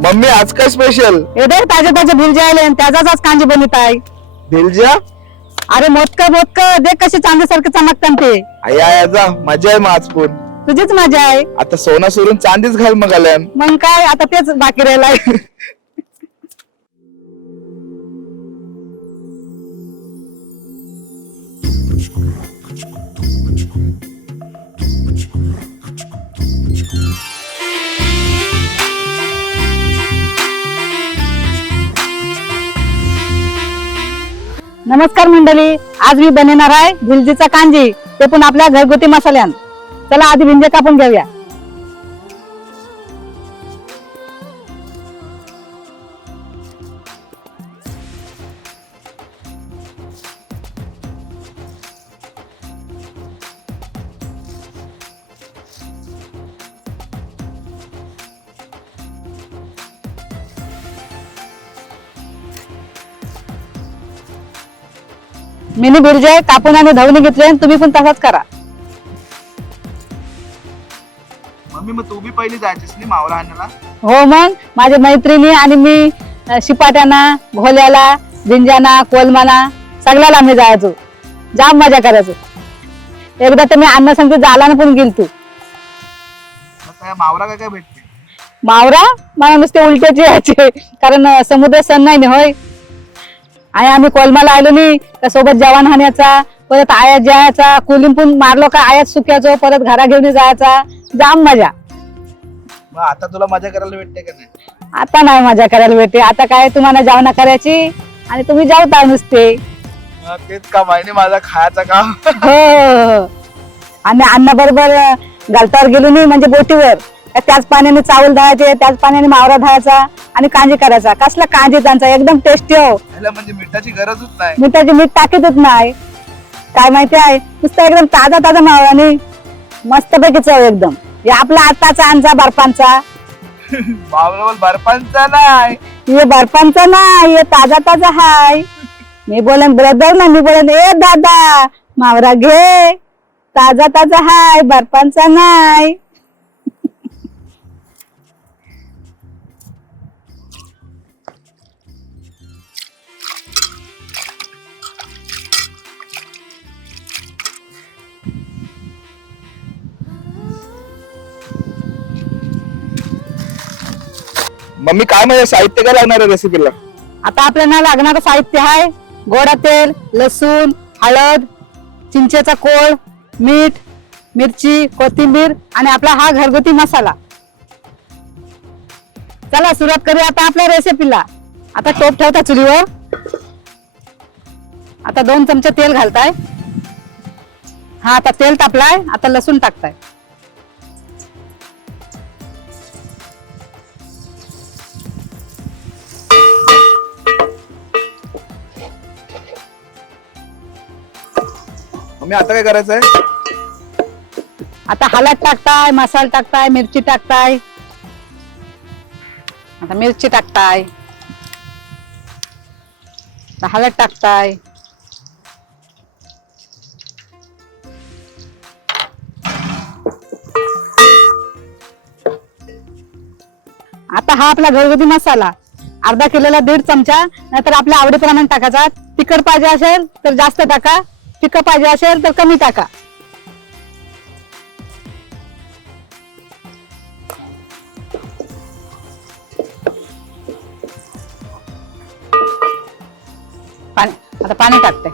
Mummy आज काय special हे दे ताजे ताजे भिलजे आले आणि त्याचाच आज कांजी बनवत आहे भेलजा अरे मोदक मोदक दे कसे चांदीसारखे चमकतात ते आया आया जा मजा आहे मग आज पण तुझीच मजा आहे आता सोना सोडून चांदीच घाल मग आल्यान मग काय आता तेच बाकी राहिलाय नमस्कार मंडळी आज मी बनवणार आहे भिलजीचा कांजी ते पण आपल्या घरगुती मसाल्यान. चला आधी भिंजे कापून घेऊया. मिनी भिरजे कापून आणि धवणी घेतले आणि तुम्ही पण तसाच करा. मम्मी मग तू बी पहिली जायचीस नी मावरा आणायला हो मग माझ्या मैत्रिणी आणि मी अ, शिपाट्याना घोल्याला भिंजाना कोलमाना सगळ्याला आम्ही जायचो. जाम मजा करायचो. एकदा तर मी अन्न संगती जालाना पण गेल तू मग काय मावरा काय काय भेटते मावरा मला नुसते उलट्याचे यायचे. कारण अ, समुद्र सण नाही ना होय? आणि आम्ही कोलमाला आलो नाही त्या सोबत जवान हाण्याचा परत आयात जायचा कुलीन पण मारलो का आयात सुक्याचो परत घरा घेऊन जायचा. जाम मजा. मग आता तुला मजा करायला भेटते का नाही? आता नाही मजा करायला भेटते. आता काय तुम्हाला जावना करायची? आणि तुम्ही जावता नुसते. मग तेच का माहिती माझा खायचा काम. हो हो. आणि अन्न बरोबर घालतावर गेलो नाही म्हणजे बोटीवर. का त्याच पाण्याने चावल धुवायचे त्याच पाण्याने मावरा धुवायचा आणि कांजी करायचा. कसला कांजी त्यांचा? एकदम टेस्टी हो. ह्याला म्हणजे मिठाची गरजच नाही. मिठाची मीठ टाकीतच नाही. काय माहिती आहे? नुसतं एकदम ताजा ताजा मावळाने मस्तपैकी चव एकदम. हे आपला आताचा आणचा बर्फांचा. मावरा बर्फांचा नाही. ये बर्फांचा नाही हे ताजा ताजा हाय. मी बोलन ब्रदर ना मी बोलन ए दादा मावरा घे. ताजा ताजा हाय बर्फांचा नाही. मग मी काय म्हणजे साहित्य काय लागणार आहे रेसिपीला आता आपल्याला लागणारं साहित्य आहे. गोडा तेल लसूण हळद चिंचेचा कोळ मीठ मिरची कोथिंबीर आणि आपला हा घरगुती मसाला. चला सुरुवात करूया आता आपल्या रेसिपीला आता टोप ठेवता चुलीवर. आता दोन चमचे तेल घालताय. हा आता तेल तापलाय. आता लसूण टाकताय. मम्मी आता काय करायचं आहे आता हलद टाकताय मसाला टाकताय मिरची टाकताय. आता मिरची टाकताय. आता टाकताय. आता हा आपला घरगुती मसाला. अर्धा किलोला दीड चमचा नाहीतर आपल्या आवडीप्रमाणे टाकायचा. तिखट पाहिजे असेल तर जास्त टाका. तिखट पाहिजे असेल तर कमी टाका. पाणी. आता पाणी टाकते.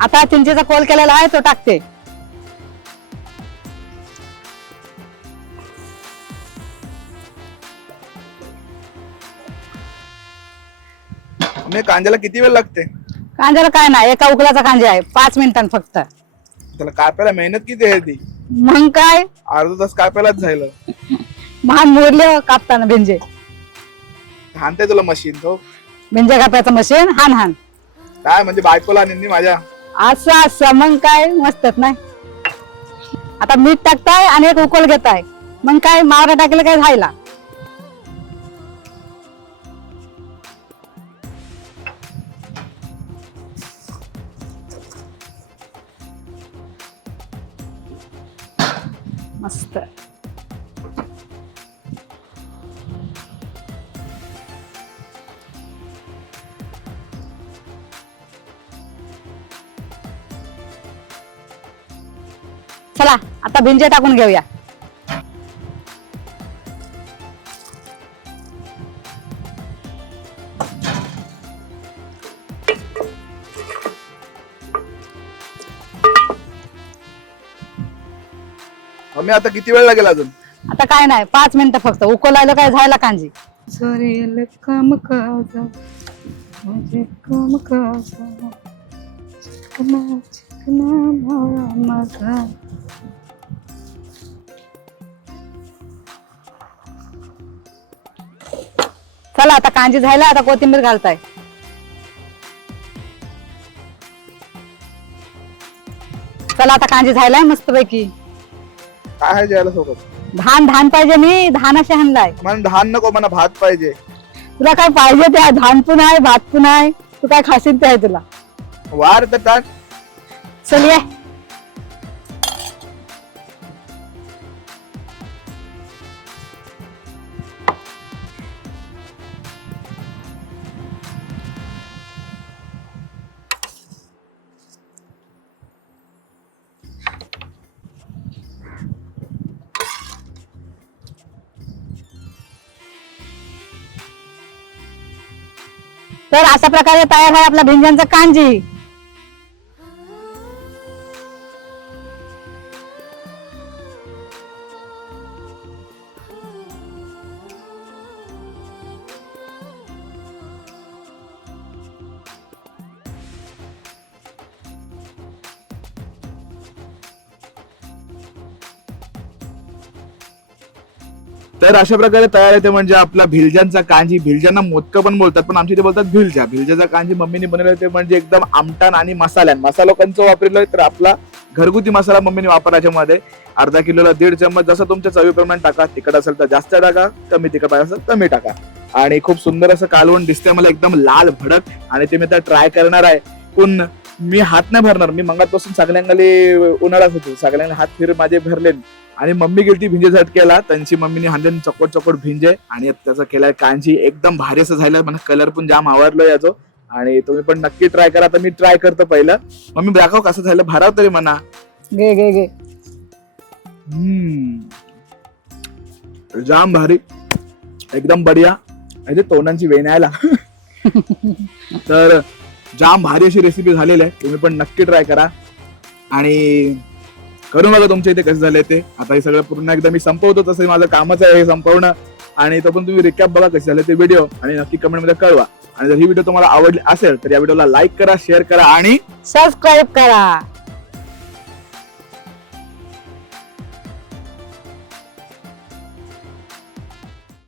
आता चिंचेचा कोल केलेला आहे तो टाकते. मम्मी कांद्याला किती वेळ लागते? कांद्याला काय नाही एका उकलाचा कांजा आहे पाच मिनिटां फक्त. त्याला कापायला मेहनत किती आहे ती? मग काय? अर्धा तास कापायलाच झालं. महान मोरले कापताना भिंजे. हाणते तुला मशीन तो? भिंजे कापायचं मशीन हान हान. काय म्हणजे बायकोला आणि माझ्या? असं असं. मग काय? मस्तच नाही आता मीठ टाकताय आणि एक उकल घेताय. मग काय? मावरा टाकलं काय झायला आता भिंजे टाकून घेऊया. मम्मी आता किती वेळ लागेल अजून? आता काय नाही पाच मिनिटं फक्त. उकलायला काय झाला कांजी? सरेल काम काजा माझे काम काजा. माझा चला आता कांजी झाला आता कोथिंबीर घालताय. चला आता कांजी झालाय मस्त पैकी काय आहे जेवायला सोबत? धान धान पाहिजे मी धानाशी हाणलाय मला धान नको मला भात पाहिजे. तुला काय पाहिजे ते आहे धान पण आहे भात पण आहे तू काय खाशील ते आहे तुला. वार तर टाक. चल ये. तर अशा प्रकारे तयार आहे आपला भिंजांचा कांजी. तर अशा प्रकारे तयार येते म्हणजे आपला भिलजांचा कांजी. भिलजांना मोदकं पण बोलतात पण आमच्या इथे बोलतात भिलजा भिलजाचा कांजी मम्मीने बनवलं ते म्हणजे एकदम आमटान आणि मसाल्यान. मसाला कंच वापरलोय तर आपला घरगुती मसाला मम्मीने वापरायच्या मध्ये. अर्धा किलोला दीड चम्मच जसं तुमच्या चवीप्रमाणे टाका. तिखट असेल तर जास्त टाका कमी तिखट पाहिजे असेल कमी टाका. आणि खूप सुंदर असं कालवण दिसतंय मला एकदम लाल भडक. आणि ते मी आता ट्राय करणार आहे. पुन्हा मी हात नाही भरणार. मी मंगातपासून सगळ्यांगाले उन्हाळ्यात होतो. सगळ्यांना हात फिर माझे भरले. आणि मम्मी गेली भिंजे झटकेला त्यांची मम्मीने हांडे चकोट चकोट भिंजे. आणि त्याचा केलाय कांजी. एकदम भारी असं झालं. मला कलर पण जाम आवडलो याचो. आणि तुम्ही पण नक्की ट्राय करा. आता मी ट्राय करतो पहिलं. मम्मी दाखव कसं झालं. भराव तरी म्हणा. घे घे हम्म. जाम भारी. एकदम बढिया. तोंडांची वेण्यायला तर जाम भारी अशी रेसिपी झालेली आहे. तुम्ही पण नक्की ट्राय करा. आणि करू बघा तुमच्या इथे कसं झालंय ते. आता हे सगळं पूर्ण एकदा मी संपवतो. तसं माझं कामच आहे हे संपवणं. आणि तो पण तुम्ही रिकॅप बघा कसे झाले ते व्हिडिओ आणि नक्की कमेंटमध्ये कळवा. आणि जर ही व्हिडिओ तुम्हाला आवडली असेल तर या व्हिडिओला लाईक करा शेअर करा आणि सबस्क्राईब करा.